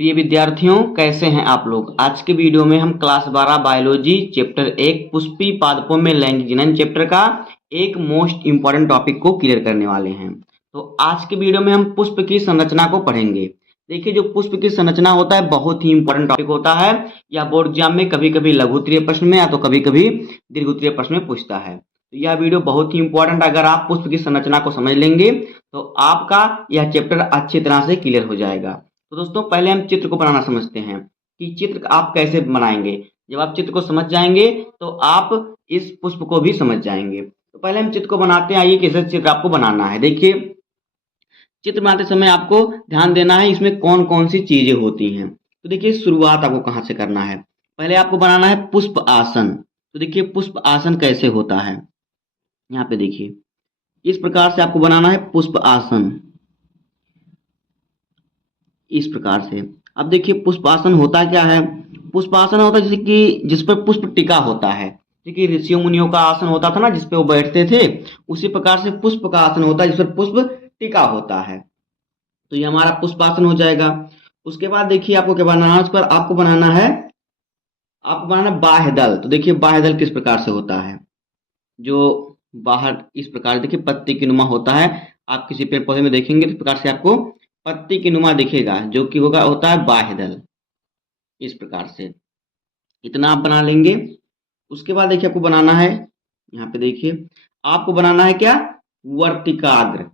प्रिय विद्यार्थियों, कैसे हैं आप लोग। आज के वीडियो में हम क्लास 12 बायोलॉजी चैप्टर 1 पुष्पी पादपों में लैंगिक जनन चैप्टर का एक मोस्ट इंपॉर्टेंट टॉपिक को क्लियर करने वाले हैं। तो आज के वीडियो में हम पुष्प की संरचना को पढ़ेंगे। देखिए, जो पुष्प की संरचना होता है बहुत ही इंपॉर्टेंट टॉपिक होता है। यह बोर्ड एग्जाम में कभी कभी लघु उत्तरीय प्रश्न में या तो कभी कभी दीर्घ उत्तरीय प्रश्न में पूछता है। तो यह वीडियो बहुत ही इंपॉर्टेंट, अगर आप पुष्प की संरचना को समझ लेंगे तो आपका यह चैप्टर अच्छी तरह से क्लियर हो जाएगा। तो दोस्तों, पहले हम चित्र को बनाना समझते हैं कि चित्र आप कैसे बनाएंगे। जब आप चित्र को समझ जाएंगे तो आप इस पुष्प को भी समझ जाएंगे। तो पहले हम चित्र को बनाते हैं। आइए, कैसे चित्र आपको बनाना है। देखिए, चित्र बनाते समय आपको ध्यान देना है इसमें कौन कौन सी चीजें होती हैं। तो देखिए, शुरुआत आपको कहाँ से करना है। पहले आपको बनाना है पुष्प आसन। तो देखिए, पुष्प आसन कैसे होता है। यहाँ पे देखिए, इस प्रकार से आपको बनाना है पुष्प आसन, इस प्रकार से। अब देखिए, पुष्पासन होता क्या है। पुष्पासन होता है जैसे कि जिस पर पुष्प टिका होता है। देखिए, ऋषियों मुनियों का आसन होता था ना, जिस पे वो बैठते थे, उसी प्रकार से पुष्प का आसन होता है जिस पर पुष्प टिका होता है। तो ये हमारा पुष्पासन हो जाएगा। उसके बाद देखिए, आपको क्या बनाना है। उस पर आपको बनाना है बाह्य दल। तो देखिए, बाह्य दल किस प्रकार से होता है। जो बाहर इस प्रकार देखिए पत्ती की नुमा होता है। आप किसी पेड़ पौधे में देखेंगे तो इस प्रकार से आपको पत्ती की नुमा दिखेगा, जो कि होता है बाह्य दल, इस प्रकार से। इतना आप बना लेंगे। उसके बाद देखिए, आपको बनाना है, यहाँ पे देखिए, आपको बनाना है क्या, वर्तिकाग्र।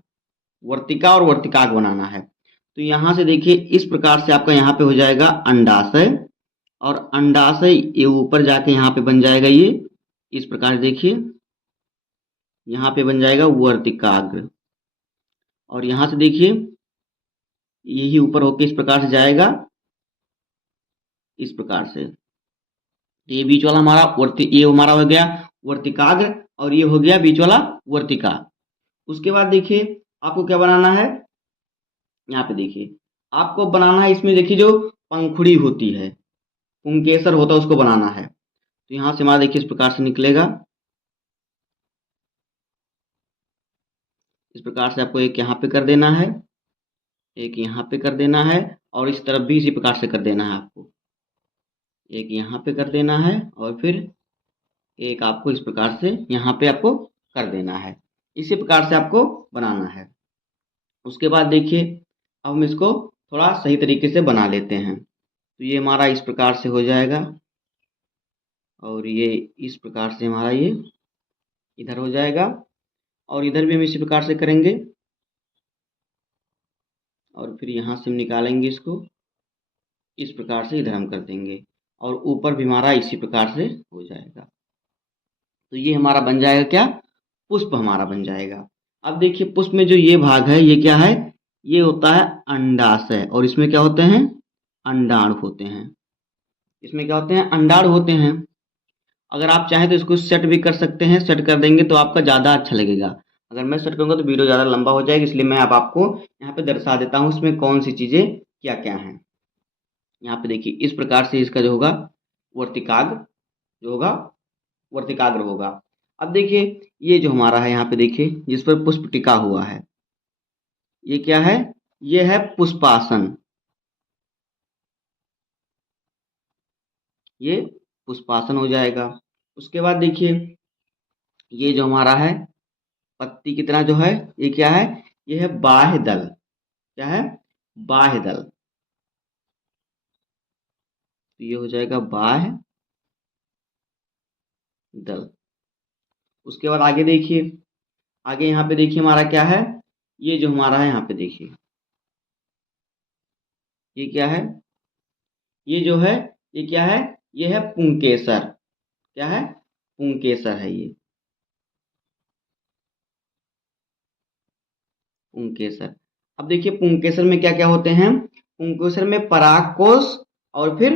वर्तिका और वर्तिकाग्र बनाना है। तो यहाँ से देखिए, इस प्रकार से आपका यहाँ पे हो जाएगा अंडाशय, और अंडाशय ये ऊपर जाके यहाँ पे बन जाएगा ये, इस प्रकार देखिए, यहाँ पे बन जाएगा वर्तिकाग्र। और यहाँ से देखिए, यही ऊपर होके इस प्रकार से जाएगा, इस प्रकार से। तो ये बीच वाला हमारा ये हमारा हो गया वर्तिकाग्र, और ये हो गया बीच वाला वर्तिका। उसके बाद देखिए, आपको क्या बनाना है। यहाँ पे देखिए, आपको बनाना है, इसमें देखिए जो पंखुड़ी होती है, पुंकेसर होता है, उसको बनाना है। तो यहाँ से हमारा देखिए इस प्रकार से निकलेगा। इस प्रकार से आपको एक यहाँ पे कर देना है, एक यहाँ पे कर देना है, और इस तरफ भी इसी प्रकार से कर देना है आपको। एक यहाँ पे कर देना है, और फिर एक आपको इस प्रकार से यहाँ पे आपको कर देना है। इसी प्रकार से आपको बनाना है। उसके बाद देखिए, अब हम इसको थोड़ा सही तरीके से बना लेते हैं। तो ये हमारा इस प्रकार से हो जाएगा, और ये इस प्रकार से हमारा ये इधर हो जाएगा, और इधर भी हम इसी प्रकार से करेंगे, और फिर यहाँ से हम निकालेंगे इसको, इस प्रकार से इधर हम कर देंगे, और ऊपर भी हमारा इसी प्रकार से हो जाएगा। तो ये हमारा बन जाएगा क्या, पुष्प हमारा बन जाएगा। अब देखिए, पुष्प में जो ये भाग है, ये क्या है, ये होता है अंडाशय, और इसमें क्या होते हैं, अंडाणु होते हैं। इसमें क्या होते हैं, अंडाणु होते हैं। अगर आप चाहें तो इसको सेट भी कर सकते हैं, सेट कर देंगे तो आपका ज़्यादा अच्छा लगेगा। अगर मैं सेट करूँगा तो वीडियो ज़्यादा लंबा हो जाएगा, इसलिए मैं अब आपको यहाँ पे दर्शा देता हूँ इसमें कौन सी चीज़ें क्या क्या हैं। यहाँ पे देखिए, इस प्रकार से इसका जो होगा वर्तिकाग्र, जो होगा वर्तिकाग्र होगा। अब देखिए, ये जो हमारा है, यहाँ पे देखिए जिस पर पुष्प टिका हुआ है, ये क्या है, ये है पुष्पासन। ये पुष्पासन हो जाएगा। उसके बाद देखिए, ये जो हमारा है पत्ती की तरह जो है, ये क्या है, ये है बाह्य दल। क्या है, बाह्य दल। तो ये हो जाएगा बाह्य दल। उसके बाद आगे देखिए, आगे यहाँ पे देखिए हमारा क्या है, ये जो हमारा है यहाँ पे देखिए, ये क्या है, ये जो है, ये क्या है, ये है पुंकेसर। क्या है, पुंकेसर है ये, पुंकेसर। अब देखिए, पुंकेसर में क्या क्या होते हैं। पुंकेसर में परागकोश और फिर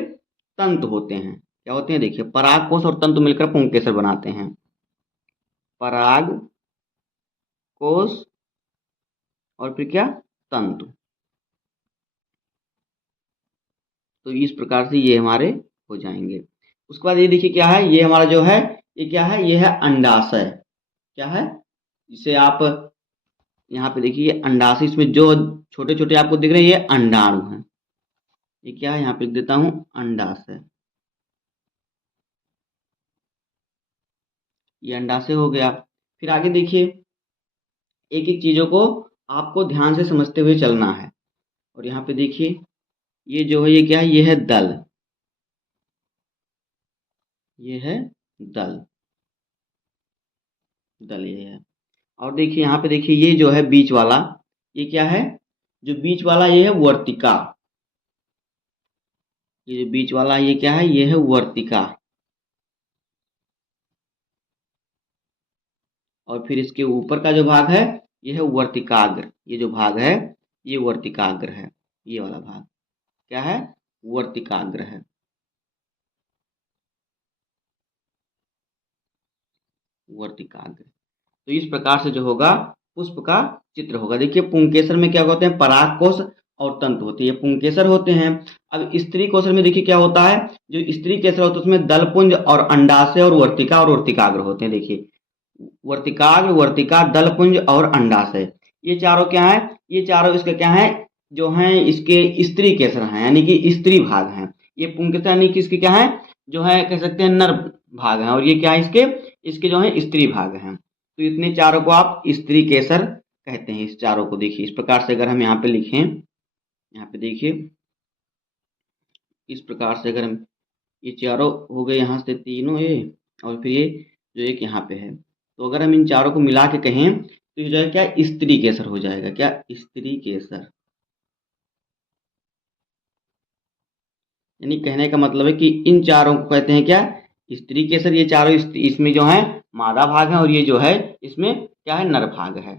तंतु होते हैं। क्या होते हैं, देखिए परागकोश और तंतु मिलकर पुंकेसर बनाते हैं। पराग कोश और फिर क्या, तंतु। तो इस प्रकार से ये हमारे हो जाएंगे। उसके बाद ये देखिए क्या है, ये हमारा जो है, ये क्या है, ये है अंडाशय। क्या है, जिसे आप यहाँ पे देखिए, ये अंडाशय, इसमें जो छोटे छोटे आपको दिख रहे हैं ये अंडाणु हैं। ये क्या है, यहाँ पे लिख देता हूँ अंडाशय। ये अंडाशय हो गया। फिर आगे देखिए, एक एक चीजों को आपको ध्यान से समझते हुए चलना है। और यहाँ पे देखिए, ये जो है ये क्या है, ये है दल, ये है दल, दल ये है। और देखिए यहाँ पे देखिए, ये जो है बीच वाला, ये क्या है, जो बीच वाला ये है वर्तिका। ये जो बीच वाला ये क्या है, ये है वर्तिका। और फिर इसके ऊपर का जो भाग है, ये है वर्तिकाग्र। ये जो भाग है, ये वर्तिकाग्र है। ये वाला भाग क्या है, वर्तिकाग्र है। वर्तिकाग्र। तो इस प्रकार से जो होगा, पुष्प का चित्र होगा। देखिए पुंकेसर में क्या होते हैं, पराग कोश और तंतु होती है, पुंकेसर होते हैं। अब स्त्री कोशर में देखिए क्या होता है, जो स्त्री केसर होता है उसमें दलपुंज और अंडाशय और वर्तिका और वर्तिकाग्र होते हैं। देखिए वर्तिकाग्र, वर्तिका, दलपुंज और अंडाशय, ये चारों क्या है, ये चारों इसके क्या है, जो हैं इसके स्त्री केसर हैं, यानी कि स्त्री भाग हैं। ये पुंकेसर यानी कि इसके क्या है, जो है कह सकते हैं नर भाग हैं। और ये क्या है, इसके इसके जो है स्त्री भाग हैं। तो इतने चारों को आप स्त्री केसर कहते हैं। इस चारों को देखिए इस प्रकार से अगर हम यहाँ पे लिखें, यहाँ पे देखिए इस प्रकार से अगर हम, ये चारों हो गए यहाँ से तीनों ये, और फिर ये जो एक यहाँ पे है, तो अगर हम इन चारों को मिला के कहें तो ये जो है क्या, स्त्री केसर हो जाएगा। क्या, स्त्री केसर। यानी कहने का मतलब है कि इन चारों को कहते हैं क्या, स्त्री केसर। ये चारों इसमें जो है मादा भाग है, और ये जो है इसमें क्या है, नर भाग है।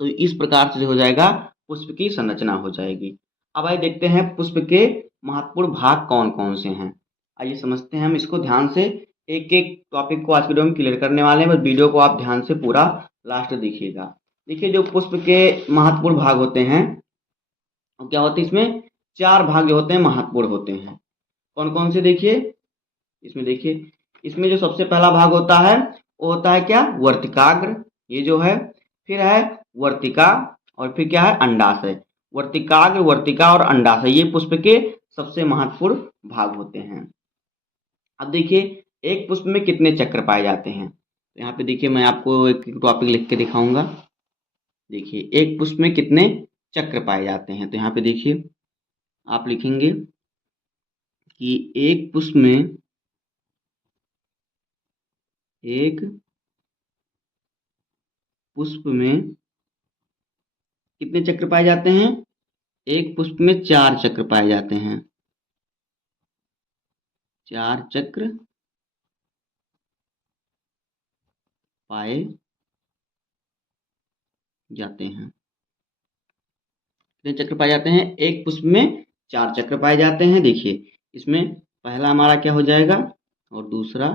तो इस प्रकार से जो हो जाएगा, पुष्प की संरचना हो जाएगी। अब आइए देखते हैं पुष्प के महत्वपूर्ण भाग कौन कौन से हैं। आइए समझते हैं हम इसको ध्यान से। एक एक टॉपिक को आज के वीडियो में क्लियर करने वाले हैं, बस वीडियो को आप ध्यान से पूरा लास्ट देखिएगा। देखिए जो पुष्प के महत्वपूर्ण भाग होते हैं, वो क्या होते हैं, इसमें चार भाग जो होते हैं महत्वपूर्ण होते हैं। कौन कौन से, देखिए इसमें देखिए, इसमें जो सबसे पहला भाग होता है वो होता है क्या, वर्तिकाग्र, ये जो है। फिर है वर्तिका, और फिर क्या है, अंडाशय। वर्तिकाग्र, वर्तिका और अंडाशय, ये पुष्प के सबसे महत्वपूर्ण भाग होते हैं। अब देखिए एक पुष्प में कितने चक्र पाए जाते हैं, तो यहाँ पे देखिए मैं आपको एक टॉपिक लिख के दिखाऊंगा। देखिए एक पुष्प में कितने चक्र पाए जाते हैं, तो यहाँ पे देखिए आप लिखेंगे कि एक पुष्प में, एक पुष्प में कितने चक्र पाए जाते हैं, एक पुष्प में चार चक्र पाए जाते हैं। चार चक्र पाए जाते हैं। कितने चक्र पाए जाते हैं, एक पुष्प में चार चक्र पाए जाते हैं। देखिए इसमें पहला हमारा क्या हो जाएगा, और दूसरा,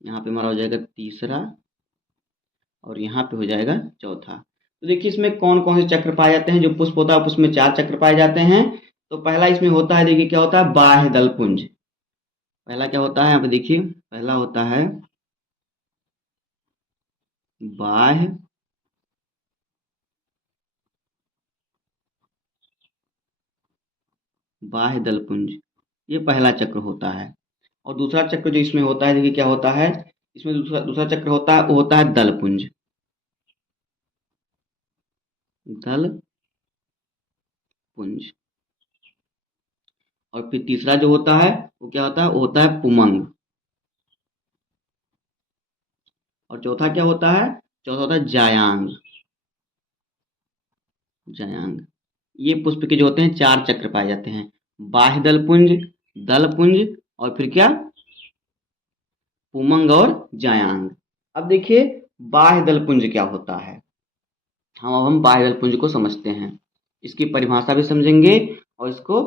यहाँ पे हमारा हो जाएगा तीसरा, और यहाँ पे हो जाएगा चौथा। तो देखिए इसमें कौन कौन से चक्र पाए जाते हैं, जो पुष्प होता है पुष्प में चार चक्र पाए जाते हैं। तो पहला इसमें होता है, देखिए क्या होता है, बाह्य दल पुंज। पहला क्या होता है, यहाँ पे देखिए पहला होता है बाह्य बाह्य दल पुंज, ये पहला चक्र होता है। और दूसरा चक्र जो इसमें होता है, देखिए क्या होता है, इसमें दूसरा दूसरा चक्र होता है, वो होता है दल पुंज, दल पुंज। और फिर तीसरा जो होता है वो क्या होता है, वो होता है पुमंग। और चौथा क्या होता है, चौथा होता है जायांग, जायांग। ये पुष्प के जो होते हैं चार चक्र पाए जाते हैं, बाह्य दल पुंज, और फिर क्या, पुमंग और जायांग। अब देखिए बाह्य दल पुंज क्या होता है, हम बाह्य दल पुंज को समझते हैं, इसकी परिभाषा भी समझेंगे और इसको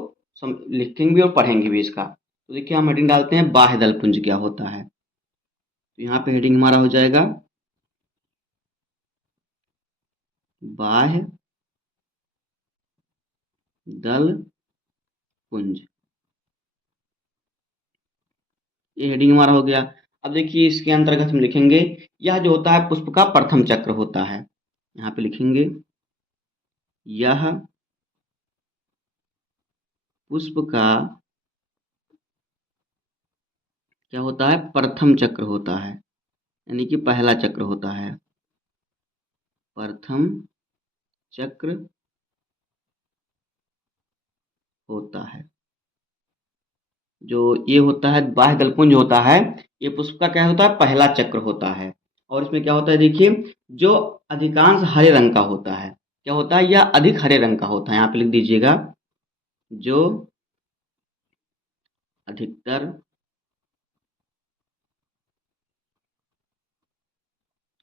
लिखेंगे भी और पढ़ेंगे भी इसका। तो देखिए हम हेडिंग डालते हैं बाह्य दल पुंज क्या होता है। तो यहाँ पे हेडिंग हमारा हो जाएगा बाह्य दल पुंज, ये हेडिंग हमारा हो गया। अब देखिए इसके अंतर्गत हम लिखेंगे, यह जो होता है पुष्प का प्रथम चक्र होता है। यहाँ पे लिखेंगे यह पुष्प का क्या होता है, प्रथम चक्र होता है, यानी कि पहला चक्र होता है, प्रथम चक्र होता है। जो ये होता है बाह्य दलपुंज होता है, ये पुष्प का क्या होता है, पहला चक्र होता है। और इसमें क्या होता है देखिए, जो अधिकांश हरे रंग का होता है, क्या होता है, यह अधिक हरे रंग का होता है। यहाँ पे लिख दीजिएगा, जो अधिकतर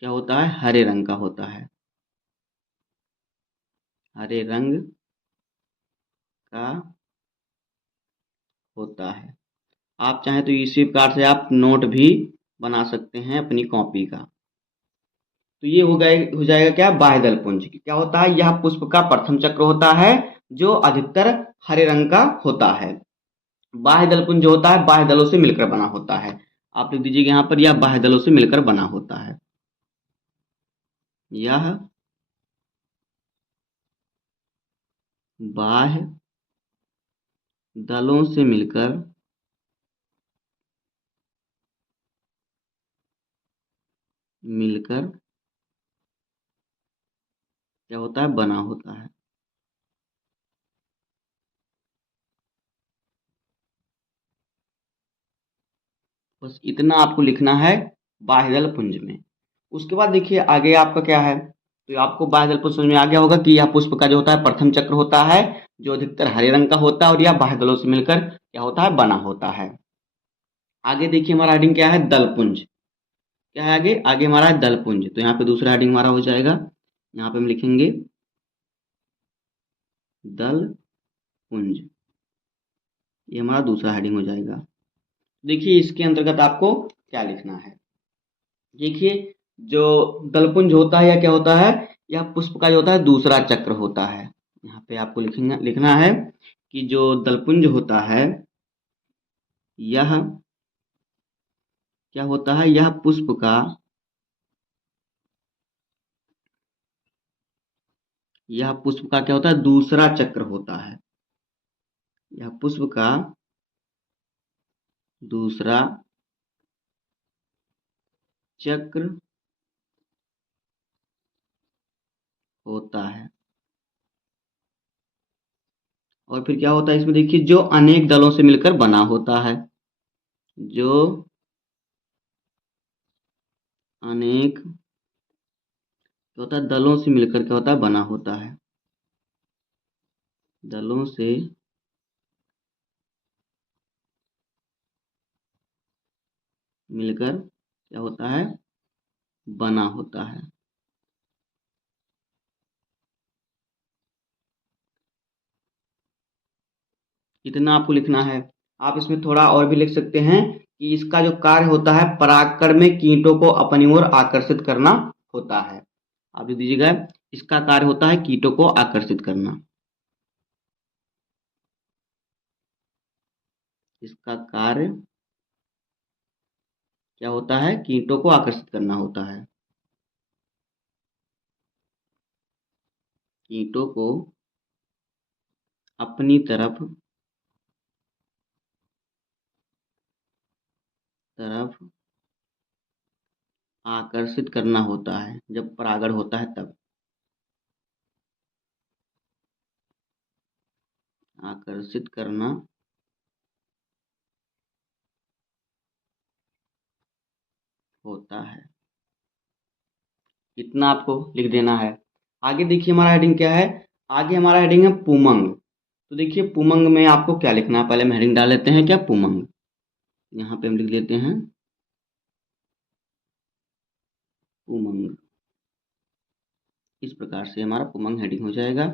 क्या होता है, हरे रंग का होता है, हरे रंग का होता है। आप चाहें तो इसी प्रकार से आप नोट भी बना सकते हैं अपनी कॉपी का। तो ये हो जाएगा क्या, बाह्य दलपुंज। क्या होता है, यह पुष्प का प्रथम चक्र होता है, जो अधिकतर हरे रंग का होता है। बाह्य दलपुंज जो होता है, बाह्य दलों से मिलकर बना होता है। आप लिख दीजिएगा यहाँ पर, यह बाह्य दलों से मिलकर बना होता है। यह बाह्य दलों से मिलकर मिलकर क्या होता है, बना होता है। बस इतना आपको लिखना है बाह्य दल पुंज में। उसके बाद देखिए आगे आपका क्या है, तो आपको बाह्य दल पुंज समझ में आ गया होगा कि यह पुष्प का जो होता है प्रथम चक्र होता है, जो अधिकतर हरे रंग का होता है, और यह बाह्य दलों से मिलकर क्या होता है, बना होता है। आगे देखिए हमारा हेडिंग क्या है, दलपुंज। क्या है आगे, आगे हमारा है दलपुंज। तो यहाँ पे दूसरा हेडिंग हमारा हो जाएगा, यहाँ पे हम लिखेंगे दल पुंज। ये हमारा दूसरा हेडिंग हो जाएगा। देखिए इसके अंतर्गत आपको क्या लिखना है, देखिए जो दलपुंज होता है या क्या होता है, यह पुष्प का जो होता है दूसरा चक्र होता है। यहाँ पे आपको लिखना है कि जो दलपुंज होता है, यह क्या होता है, यह पुष्प का क्या होता है, दूसरा चक्र होता है। यह पुष्प का दूसरा चक्र होता है। और फिर क्या होता है इसमें देखिए, जो अनेक दलों से मिलकर बना होता है, जो अनेक क्या होता है, दलों से मिलकर क्या होता है, बना होता है। दलों से मिलकर क्या होता है, बना होता है। इतना आपको लिखना है। आप इसमें थोड़ा और भी लिख सकते हैं कि इसका जो कार्य होता है, परागकण में कीटों को अपनी ओर आकर्षित करना होता है। आप लिख दीजिएगा, इसका कार्य होता है कीटों को आकर्षित करना। इसका कार्य क्या होता है, कीटों को आकर्षित करना होता है। कीटों को अपनी तरफ आकर्षित करना होता है, जब परागण होता है तब आकर्षित करना होता है। इतना आपको लिख देना है। आगे देखिए हमारा हेडिंग क्या है, आगे हमारा हेडिंग है पुमंग। तो देखिए पुमंग में आपको क्या लिखना है, पहले हम हेडिंग डाल लेते हैं क्या, पुमंग। यहाँ पे हम लिख लेते हैं पुमंग। इस प्रकार से हमारा पुमंग हेडिंग हो जाएगा।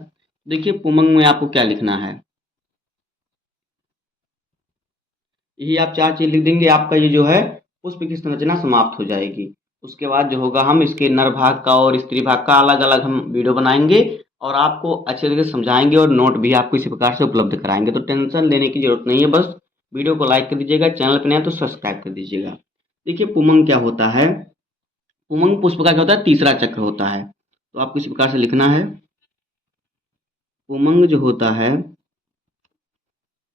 देखिए पुमंग में आपको क्या लिखना है, यही आप चार चीज लिख देंगे, आपका ये जो है पुष्प की संरचना समाप्त हो जाएगी। उसके बाद जो होगा, हम इसके नर भाग का और स्त्री भाग का अलग अलग हम वीडियो बनाएंगे, और आपको अच्छे तरीके से समझाएंगे, और नोट भी आपको इसी प्रकार से उपलब्ध कराएंगे। तो टेंशन लेने की जरूरत नहीं है, बस वीडियो को लाइक कर दीजिएगा, चैनल पर नया तो सब्सक्राइब कर दीजिएगा। देखिए पुमंग क्या होता है, पुमंग पुष्प का क्या होता है, तीसरा चक्र होता है। तो आपको इसी प्रकार से लिखना है, पुमंग जो होता है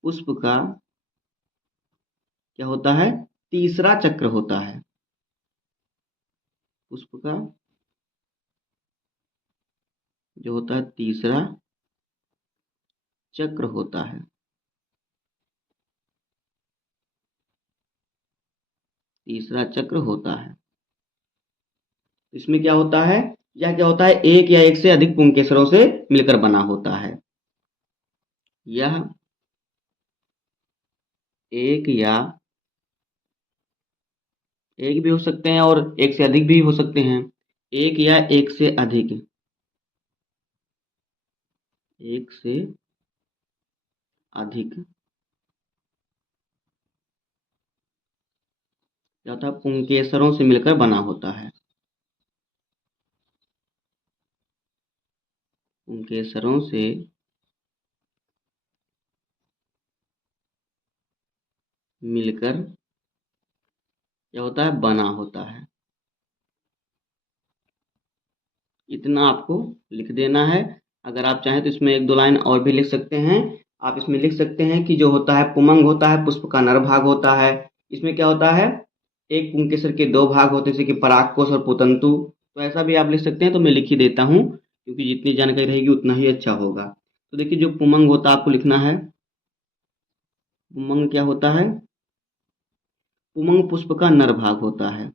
पुष्प का क्या होता है, तीसरा चक्र होता है। पुष्प का जो होता है तीसरा चक्र होता है। तीसरा चक्र होता है। इसमें क्या होता है, यह क्या होता है, एक या एक से अधिक पुंकेसरों से मिलकर बना होता है। यह एक या एक भी हो सकते हैं और एक से अधिक भी हो सकते हैं। एक या एक से अधिक, एक से अधिक क्या होता है, पुंकेसरों से मिलकर बना होता है। पुंकेसरों से मिलकर क्या होता है, बना होता है। इतना आपको लिख देना है। अगर आप चाहें तो इसमें एक दो लाइन और भी लिख सकते हैं। आप इसमें लिख सकते हैं कि जो होता है पुमंग होता है, पुष्प का नर भाग होता है। इसमें क्या होता है, एक पुंकेसर के दो भाग होते हैं, जैसे कि परागकोश और पुतंतु। तो ऐसा भी आप लिख सकते हैं, तो मैं लिख ही देता हूँ क्योंकि जितनी जानकारी रहेगी उतना ही अच्छा होगा। तो देखिए, जो पुमंग होता है आपको लिखना है। पुमंग क्या होता है, पुमंग पुष्प का नर भाग होता है।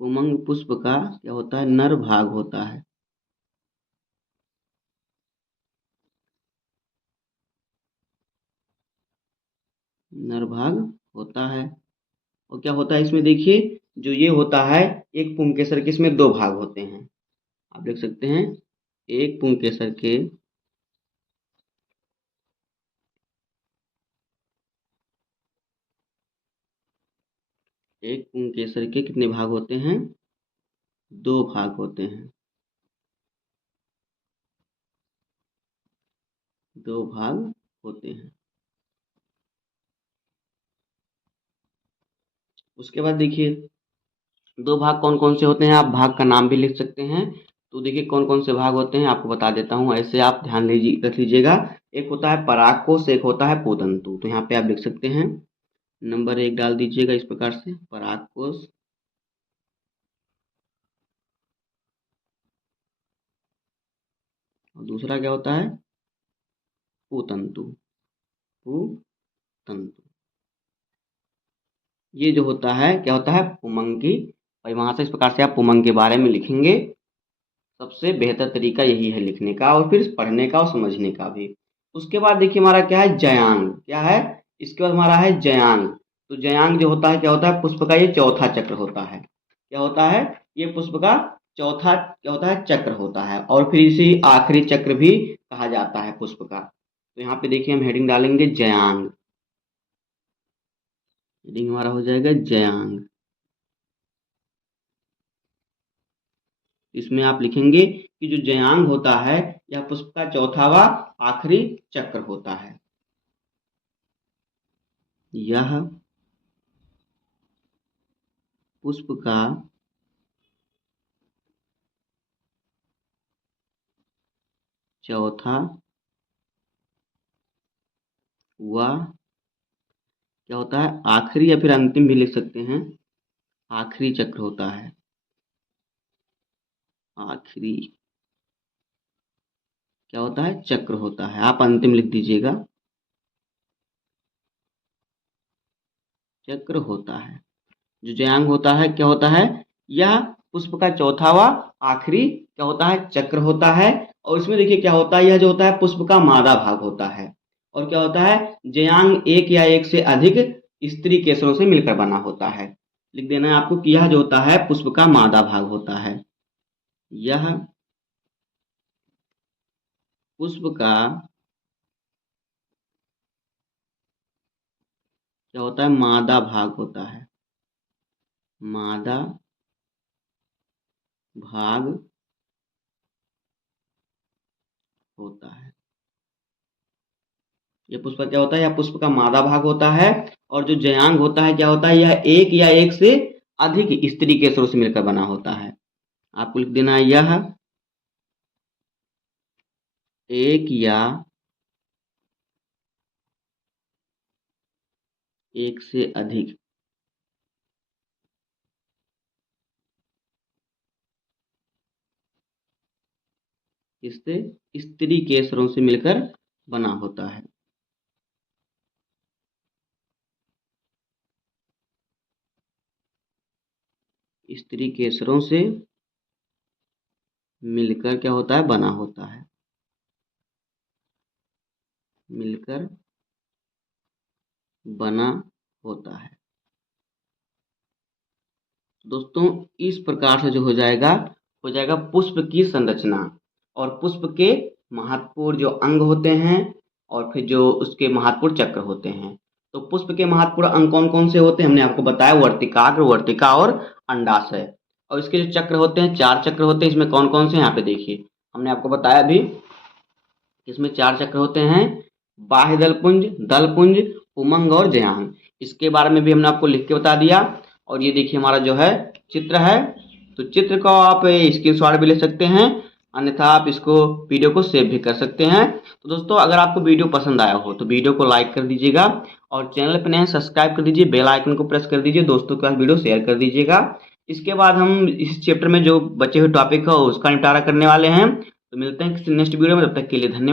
पुमंग पुष्प का क्या होता है, नर भाग होता है। नर भाग होता है। और क्या होता है इसमें, देखिए जो ये होता है, एक पुंकेसर के इसमें दो भाग होते हैं। आप देख सकते हैं, एक पुंकेसर के एक पुंकेसर के कितने भाग होते हैं, दो भाग होते हैं। दो भाग होते हैं। उसके बाद देखिए, दो भाग कौन कौन से होते हैं, आप भाग का नाम भी लिख सकते हैं। तो देखिए कौन कौन से भाग होते हैं आपको बता देता हूँ, ऐसे आप ध्यान लीजिए, रख लीजिएगा। एक होता है परागकोश, एक होता है पोतंतु। तो यहाँ पे आप लिख सकते हैं, नंबर एक डाल दीजिएगा इस प्रकार से, परागकोश, और दूसरा क्या होता है, पुतंतु। पुतंतु ये जो होता है क्या होता है, पुमंग की। और वहां से इस प्रकार से आप पुमंग के बारे में लिखेंगे। सबसे बेहतर तरीका यही है लिखने का, और फिर पढ़ने का और समझने का भी। उसके बाद देखिए हमारा क्या है, जयांग। क्या है, इसके बाद हमारा है जयांग। तो जयांग जो होता है क्या होता है, पुष्प का ये चौथा चक्र होता है। क्या होता है, ये पुष्प का चौथा क्या होता है, चक्र होता है। और फिर इसे आखिरी चक्र भी कहा जाता है पुष्प का। तो यहाँ पे देखिए हम हेडिंग डालेंगे जयांग। हेडिंग हमारा हो जाएगा जयांग। इसमें आप लिखेंगे कि जो जयांग होता है, यह पुष्प का चौथावा आखिरी चक्र होता है। यह पुष्प का चौथा व क्या होता है, आखिरी, या फिर अंतिम भी लिख सकते हैं, आखिरी चक्र होता है। आखिरी क्या होता है, चक्र होता है। आप अंतिम लिख दीजिएगा, चक्र होता है। जो जयांग होता है क्या होता है, यह पुष्प का चौथा व आखिरी क्या होता है, चक्र होता है। और इसमें देखिए क्या होता है, यह जो होता है पुष्प का मादा भाग होता है। और क्या होता है, जयांग एक या एक से अधिक स्त्री केसरों से मिलकर बना होता है। लिख देना है आपको कि यह जो होता है पुष्प का मादा भाग होता है। यह पुष्प का क्या होता है, मादा भाग होता है। मादा भाग होता है। ये पुष्प क्या होता है, यह पुष्प का मादा भाग होता है। और जो जयांग होता है क्या होता है, यह एक या एक से अधिक स्त्री केसरों से मिलकर बना होता है। आपको लिख देना है, यह एक या एक से अधिक इससे स्त्री के स्वरों से मिलकर बना होता है। स्त्री के स्वरों से मिलकर क्या होता है, बना होता है। मिलकर बना होता है। दोस्तों इस प्रकार से जो हो जाएगा पुष्प की संरचना और पुष्प के महत्वपूर्ण जो अंग होते हैं और फिर जो उसके महत्वपूर्ण चक्र होते हैं। तो पुष्प के महत्वपूर्ण अंग कौन कौन से होते हैं हमने आपको बताया, वर्तिकाग्र, वर्तिका और अंडाशय। और इसके जो चक्र होते हैं, 4 चक्र होते हैं। इसमें कौन कौन से, यहाँ पे देखिए हमने आपको बताया अभी, इसमें 4 चक्र होते हैं, बाह्य दलपुंज, दलपुंज, उमंग और जयांग। इसके बारे में भी हमने आपको लिख के बता दिया। और ये देखिए हमारा जो है चित्र है, तो चित्र को आप स्क्रीनशॉट भी ले सकते हैं, अन्यथा आप इसको वीडियो को सेव भी कर सकते हैं। तो दोस्तों अगर आपको वीडियो पसंद आया हो तो वीडियो को लाइक कर दीजिएगा और चैनल पर नए सब्सक्राइब कर दीजिए, बेल आइकन को प्रेस कर दीजिए, दोस्तों के साथ वीडियो शेयर कर दीजिएगा। इसके बाद हम इस चैप्टर में जो बचे हुए टॉपिक है उसका निपटारा करने वाले हैं। तो मिलते हैं किसी नेक्स्ट वीडियो में, तब तक के लिए धन्यवाद।